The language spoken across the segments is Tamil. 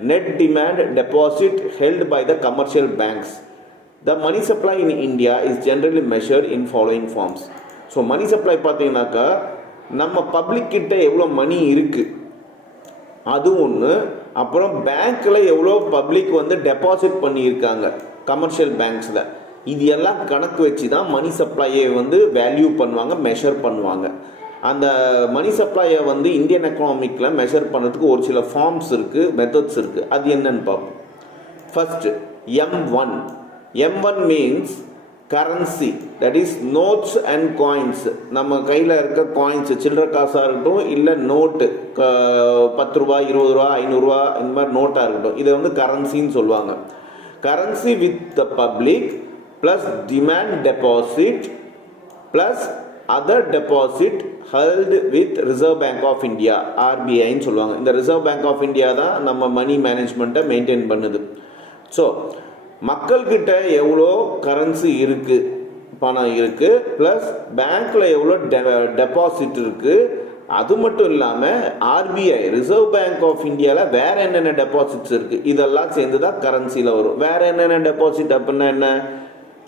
net demand deposit held by the commercial banks. The money supply in India is generally measured in following forms. So money supply பார்த்தீங்கன்னாக்கா நம்ம பப்ளிக் கிட்ட எவ்வளோ மணி இருக்குது அது ஒன்று, அப்புறம் பேங்க்கில் எவ்வளோ பப்ளிக் வந்து டெபாசிட் பண்ணியிருக்காங்க கமர்ஷியல் பேங்க்ஸில், இது எல்லாம் கணக்கு வச்சு தான் மணி சப்ளையை வந்து வேல்யூ பண்ணுவாங்க, மெஷர் பண்ணுவாங்க. அந்த மணி சப்ளையை வந்து இந்தியன் எக்கனாமிக்கில் மெஷர் பண்ணுறதுக்கு ஒரு சில ஃபார்ம்ஸ் இருக்குது, மெத்தட்ஸ் இருக்குது. அது என்னன்னு பார்ப்போம். First M1. M1 means currency, that is notes and coins. நம்ம கையில் இருக்க காயின்ஸு, சில்லற காசாக இருக்கட்டும், இல்லை நோட்டு 10 ரூபா 20 ரூபா 500 ரூபா இந்த மாதிரி நோட்டாக இருக்கட்டும், இதை வந்து கரன்சின்னு சொல்லுவாங்க. Currency with the public plus demand deposit plus other deposit held with Reserve bank of India, ஆர்பிஐன்னு சொல்லுவாங்க. இந்த ரிசர்வ் பேங்க் ஆஃப் இந்தியா தான் நம்ம மணி மேனேஜ்மெண்ட்டை மெயின்டைன் பண்ணுது. ஸோ மக்கள்கிட்ட எவ்வளோ கரன்சி இருக்குது, பணம் இருக்குது, ப்ளஸ் பேங்க்கில் எவ்வளோ டெபாசிட் இருக்குது, அது மட்டும் இல்லாமல் ஆர்பிஐ ரிசர்வ் பேங்க் ஆஃப் இந்தியாவில் வேறு என்னென்ன டெபாசிட்ஸ் இருக்குது, இதெல்லாம் சேர்ந்து தான் கரன்சியில் வரும். வேறு என்னென்ன டெபாசிட் அப்படின்னா என்ன,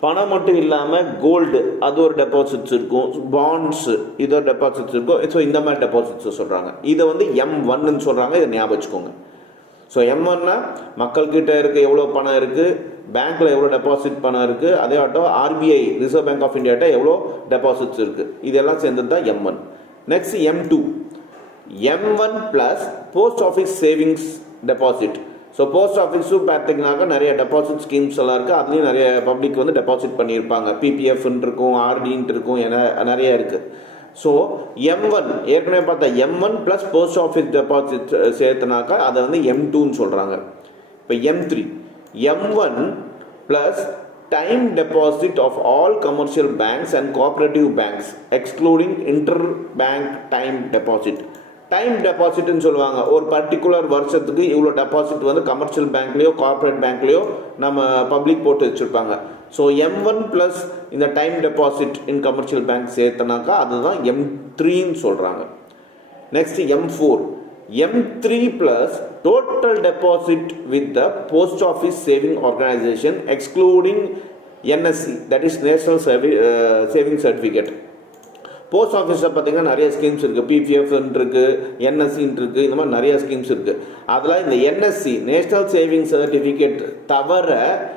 பணம் மட்டும் இல்லாமல் கோல்டு அது ஒரு டெபாசிட்ஸ் இருக்கும், பாண்ட்ஸு இது ஒரு டெபாசிட்ஸ் இருக்கும். ஸோ இந்த மாதிரி டெபாசிட்ஸை சொல்கிறாங்க. இதை வந்து M1ன்னு சொல்கிறாங்க, இதை ஞாபகம் வச்சுக்கோங்க. ஸோ M1னா மக்கள்கிட்ட இருக்க எவ்வளோ பணம் இருக்குது, பேங்க்கில் எவ்வளோ டெபாசிட் பணம் இருக்குது, அதே ஆட்டோ ஆர்பிஐ ரிசர்வ் பேங்க் ஆஃப் இந்தியாட்ட எவ்வளோ டெபாசிட்ஸ் இருக்குது, இதெல்லாம் சேர்ந்தது தான் M1. Next M2. M1 plus post office savings deposit. So post ஆஃபீஸும் பார்த்தீங்கன்னாக்கா நிறைய டெபாசிட் ஸ்கீம்ஸ் எல்லாம் இருக்குது, அதுலேயும் நிறைய பப்ளிக் வந்து டெபாசிட் பண்ணியிருப்பாங்க. PPFன்னு இருக்கும், RDன்ட்டு இருக்கும், நிறைய இருக்குது. ஸோ M1 ஏற்கனவே பார்த்தா M1 plus post office deposit சேர்த்துனாக்கா அதை வந்து M2ன்னு சொல்கிறாங்க. இப்போ M3. M1 plus time deposit of all commercial banks and cooperative banks excluding inter bank time deposit. Time டெபாசிட்னு சொல்லுவாங்க. ஒரு பர்டிகுலர் வருஷத்துக்கு இவ்வளோ டெபாசிட் வந்து கமர்ஷியல் பேங்க்லேயோ கார்பரேட் பேங்க்லேயோ நம்ம பப்ளிக் போட்டு வச்சுருப்பாங்க. ஸோ M1 ப்ளஸ் இந்த time deposit in commercial bank சேர்த்தனாக்கா அதுதான் M3ன்னு சொல்கிறாங்க. Next M4. M3 plus total deposit with the post office saving organisation excluding NSC, that is national saving certificate. Post ஆஃபீஸில் பார்த்தீங்கன்னா நிறைய ஸ்கீம்ஸ் இருக்குது, PPFன்னு இருக்குது, NSCன்னு இருக்குது, இந்த மாதிரி நிறைய ஸ்கீம்ஸ் இருக்குது. அதில் இந்த NSC நேஷ்னல் சேவிங் சர்டிஃபிகேட் தவிர